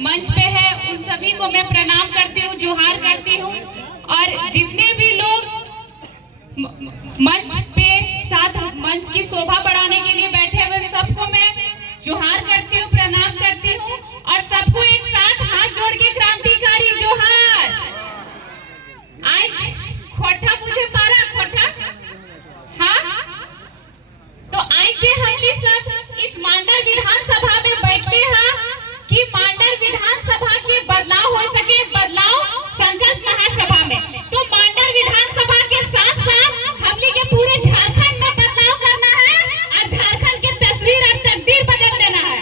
मंच पे है उन सभी को मैं प्रणाम करती हूँ, जोहार करती हूँ। और जितने भी लोग मंच पे साथ मंच की शोभा बढ़ाने के लिए बैठे हुए सबको मैं जोहार करती हूँ, प्रणाम करती हूँ। और सबको एक साथ हाथ जोड़ के क्रांतिकारी जोहार। आज खोटा मुझे पारा खोटा, हाँ, तो आज हमने सब इस मांडर विधानसभा में बैठे हैं कि मांडर विधानसभा के बदलाव हो सके, बदलाव संकल्प महासभा में। तो मांडर विधानसभा के साथ साथ हमने के पूरे झारखंड में बदलाव करना है और झारखंड की तस्वीर और तकदीर बदल देना है।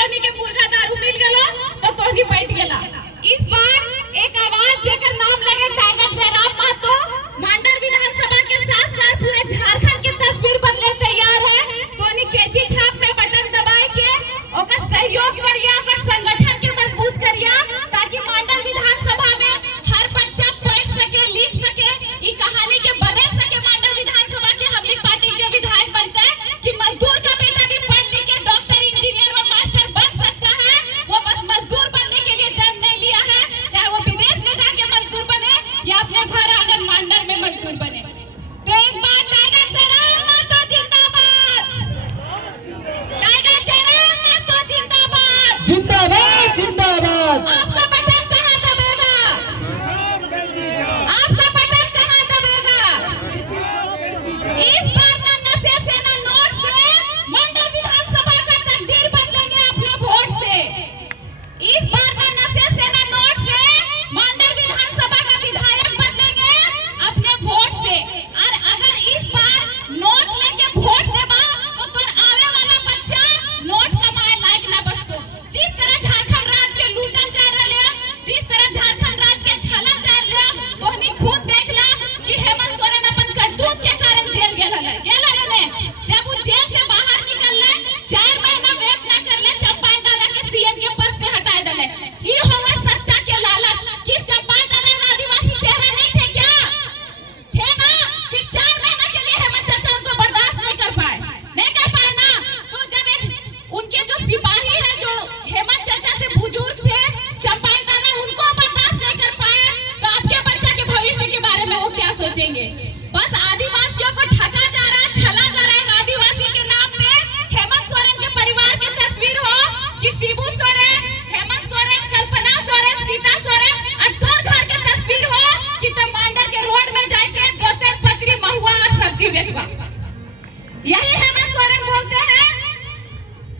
तोहनी के मुर्गा दारू मिल गेलो तो तोहनी बैठ गेला। इस बार एक आवाज जेकर नाम लगे टाइगर जयराम महतो मांडर विधानसभा के साथ पूरे झारखंड के तस्वीर बदले तैयार है। तोहनी केची छाप में बटन दबाए के ओकर सहयोग करिया, ओकर संगठन के मजबूत करिया, ताकि मांडर विधानसभा में हर बच्चा पढ़ सके, लिख सके, ई कहानी के बदल सके। मांडर विधानसभा के हमली पार्टी के विधायक बनते हैं कि मजदूर का बेटा भी पढ़ लिख के डॉक्टर, इंजीनियर और मास्टर बन सकता है। वो बस मजदूर बनने के लिए जन्म नहीं लिया है, चाहे वो विदेश में जाके मजदूर बने या अपने घर आंगन मांडर में मजदूर बने। तो एक बार टाइगर जयराम महतो जिंदाबाद, टाइगर जयराम महतो जिंदाबाद, जिंदाबाद जिंदाबाद। आपका बटन कहाँ दबेगा, आपका बटन कहाँ दबेगा। इस बार ना नशे से ना नोट से मंडल विधानसभा का तकदीर बदलेंगे अपने वोट से। इस बार ना नशे से ना नोट से मंडल विधानसभा का विधायक बदलेंगे अपने वोट से। और अगर इस बार नोट लेके वोट देबा तो तोर आवे वाला बच्चा नोट कमाए लायक ना बचतो। जिस तरह झारखंड राज्य के लूटल जा रहले, जिस तरह झारखंड राज्य के छलल जा रहले, तोहनी खुद देखला कि हेमंत सोरेन अपन करतूत के कारण जेल गेल हले ने। जब वो जेल से बाहर निकलले 4 महीना वेट ना करले, चंपाई दादा के सीएम के पद से हटा देले। ई होवे सत्ता के लालच। कि चंपाई दादा आदिवासी चेहरा नहीं थे क्या, थे ना। फिर 4 महीना के लिए हेमंत चाचा उनको बर्दाश्त नहीं कर पाए ना। तो जब एक उनके जो सिपाही है, जो हेमंत चाचा से बुजुर्ग थे, चंपाई दादा, उनको बर्दाश्त नहीं कर पाए, तो आपके बच्चा के भविष्य के बारे में वो क्या सोचेंगे। बस आदिवासियों को ठगा जा रहा है, छला जा रहा है। आदिवासी के नाम पे हेमंत सोरेन के परिवार की तस्वीर हो कि शिबू सोरेन, हेमंत सोरेन, कल्पना सोरेन, सीता सोरेन, और तोर घर के तस्वीर हो कि तुम मांडर के रोड में जाके 2 तेल पत्री, महुआ और सब्जी बेचवा। यही हेमंत सोरेन बोलते हैं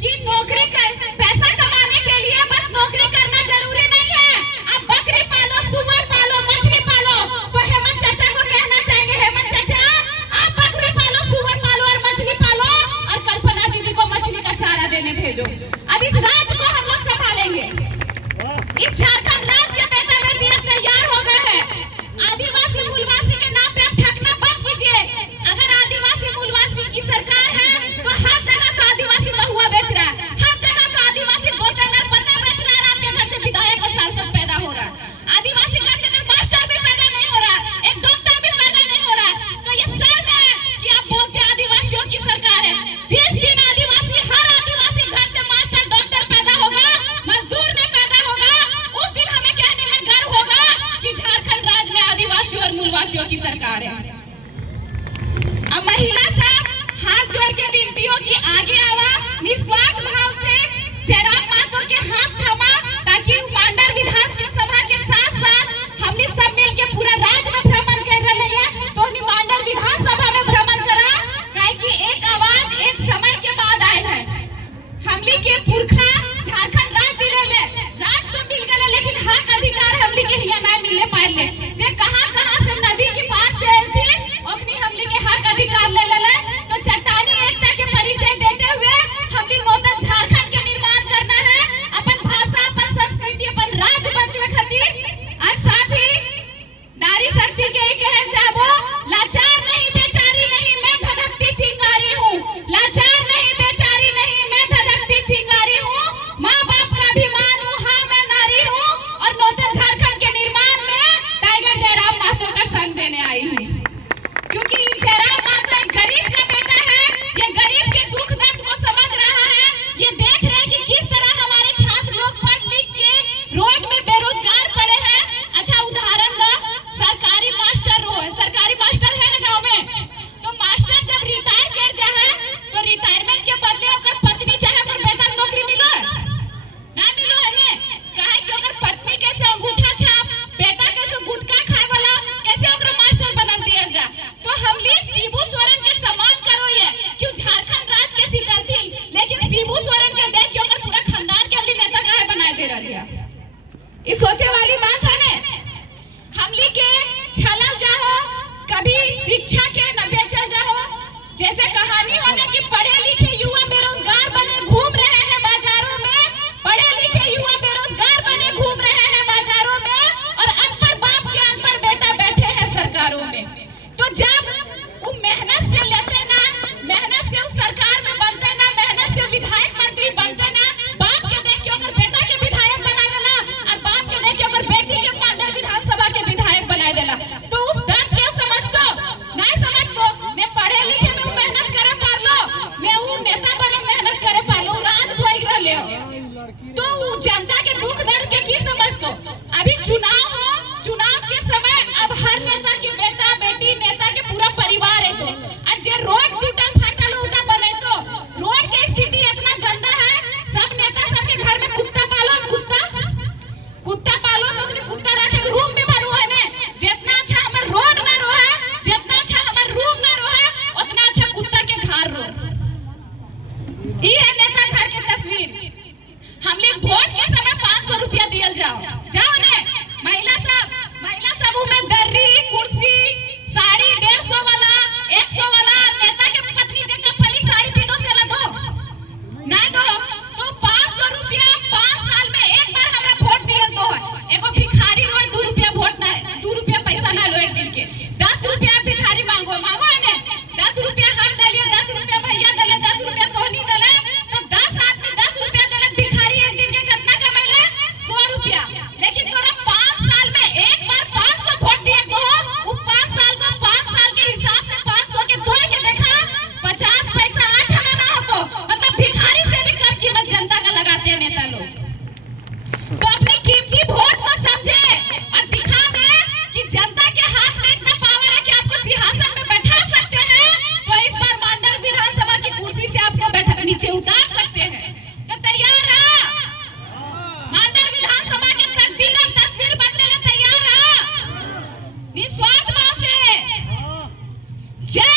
कि नौकरी कर, पैसा कमाने के लिए बस नौकरी करना जरूरी नहीं है। आप बकरी पालो, सुअर पालो, मछली पालो। तो हेमंत चाचा को कहना चाहेंगे, हेमंत चाचा आप बकरी पालो, सुअर पालो और मछली पालो, और कल्पना दीदी को मछली का चारा देने भेजो। अब इस राज्य को हम लोग संभालेंगे। इस झारखंड राज्य के बेटा बेटी अब तैयार हो गए हैं। आदिवासी मूलवासी के नाम पे अब ठगना बंद कीजिए। अगर आदिवासी मूलवासी की सरकार है तो हर जगह तो आदिवासी महुआ बेच रहा है, हर जगह तो आदिवासी गोतेदार पत्ते बेच रहा है, और आपके घर से विधायक और सांसद पैदा हो रहा है। आदिवासी घर से तो मास्टर भी पैदा नहीं हो रहा, एक डॉक्टर भी पैदा नहीं हो रहा। तो ये शर्म है कि आप बोलते हैं आदिवासियों की सरकार है। जिस दिन आदिवासी, हर आदिवासी घर से मास्टर, डॉक्टर पैदा होगा, मजदूर नहीं पैदा होगा, उस दिन हमें कहने में गर्व होगा कि झारखंड राज्य में आदिवासियों और मूलवासियों की सरकार है। अब महिला सब हाथ जोड़ के विनती हो कि आगे आवा, निस्वार्थ भाव से जयराम महतो के हाथ थमा, ताकि मांडर विधानसभा के साथ साथ हमने सब मिल के पूरा राज्य में भ्रमण कर रहे हैं। तो मांडर विधानसभा में भ्रमण करा, काहे कि एक आवाज एक समय के बाद आयल है। हमली के पुरखा झारखंड राज्य दिले, राज तो मिल गए, लेकिन हक अधिकार हमली के हिया ना मिले पाइले। जे कहां से नदी के पास से आयल थी, ओखनी हमली के हक अधिकार ले ले। तो चट्टानी एकता के परिचय देते हुए हमली नूतन झारखंड के निर्माण करना है, अपन भाषा, अपन संस्कृति, अपन राज्य बचावे खातिर। और साथ ही नारी शक्ति के कहना चाहबो, लाचार नहीं, बेचारी नहीं, मैं धधकती चिंगारी हूँ। लाचार नहीं, बेचारी नहीं, मैं धधकती चिंगारी हूँ। माँ बाप का अभिमान हूँ, हाँ मैं नारी हूँ। और नूतन झारखंड के निर्माण में टाइगर जयराम महतो का संग देने आई हूँ, क्योंकि जयराम महतो एक गरीब का बेटा है। ये गरीब के दुख दर्द को समझ रहा है। ये देख रहे हैं कि किस तरह हमारे छात्र लोग पढ़ लिख के रोड में बेरोजगार पड़े हैं। अच्छा उदाहरण दो, सरकारी मास्टर हो, सरकारी मास्टर है ना गाँव में, तो मास्टर जब रिटायर कर जा है तो रिटायरमेंट के बदले ओकर पत्नी चाहे ओकर बेटा नौकरी मिलो ना मिलो है ने। काहे कि ओकर पत्नी कैसे अंगूठा छाप, बेटा कैसे गुटखा खाए वाला, कैसे ओकर मास्टर बना दिया जा। तो हमली शिबू सोरेन के सम्मान करो। ये क्यों झारखंड राज्य के सी चलती, लेकिन शिबू सोरेन के देख के ओकर पूरा खानदान के हमली नेता काहे बनाए दे रही है। ये सोचे वाली बात है ने। हमली के छलल जाओ, कभी शिक्षा के न बेचल जाओ। जैसे कहानी होने की पढ़े लिखे युवा बेरोजगार बने घूम रहे हैं बाजारों में, तो जब वो मेहनत से लेते ना, मेहनत से उस सरकार में बनते ना, मेहनत से विधायक मंत्री बनते ना, बाप के देख के अगर बेटा के विधायक बना देला और बाप के देख के अगर बेटी के मांडर विधानसभा के विधायक बना देला, तो उस दर्द के समझतो नहीं समझतो। ने पढ़े लिखे में मेहनत करे पारलो, ने वो नेता बने मेहनत करे पारलो, राज भोग रहले हो, तो वो जनता के दुख दर्द के की समझतो। अभी चुनाव हो, चुनाव के समय अब हर नेता के बेटा बेटी, नेता के पूरा परिवार है, तो और जे रोड टूटल फाटल उल्टा बने, तो रोड के स्थिति इतना गंदा है, सब नेता सबके घर में कुत्ता पालो, कुत्ता पालो, तो अपने कुत्ता रखे रूम भी बनवा है ने। जितना अच्छा हमर रोड ना रहे, जितना अच्छा हमर रूम ना रहे, उतना अच्छा कुत्ता के घर रो। ई है नेता घर के तस्वीर। हम लोग वोट के समय 500 रुपया दियल जाओ ने। महिला सब में दर्री कुर्सी साड़ी 150 वाला 100 वाला, नेता के पत्नी जे कंपनी साड़ी पी दो से ला दो नहीं दो, तो 500 रुपया 5 साल में एक बार हमरा वोट दियल दो है। एगो भिखारी रोज 2 रुपया वोट ना, 2 रुपया पैसा ना लो एक दिन के, 10 रुपया भिखारी मांगो ने, 10 रुपया हम दलिए, 10 रुपया भैया दले, 10 रुपया तोहनी दले, तो 10 आदमी 10 रुपया दले, भिखारी एक दिन के कितना कमाइले 100 रुपया। लेकिन तोरा 5 साल में एक बार 500 वोट दिए दो, वो 5 साल को 5 साल के हिसाब से 500 के तोड़ के देखा, 50 पैसा 8 आना ना हो, तो मतलब भिखारी से भी कम कीमत जनता का लगाते हैं नेता लोग। तो अपनी कीमती वोट को समझे और दिखा दे कि जनता के हाथ में इतना पावर है कि आपको सिंहासन में बैठा सकते हैं, तो इस बार मांडर विधानसभा की कुर्सी से आपको बैठा नीचे उतार सकते हैं। तो तैयार है मांडर विधानसभा के तकदीर और तस्वीर बदलने के तैयार है निस्वार्थ भाव से। जय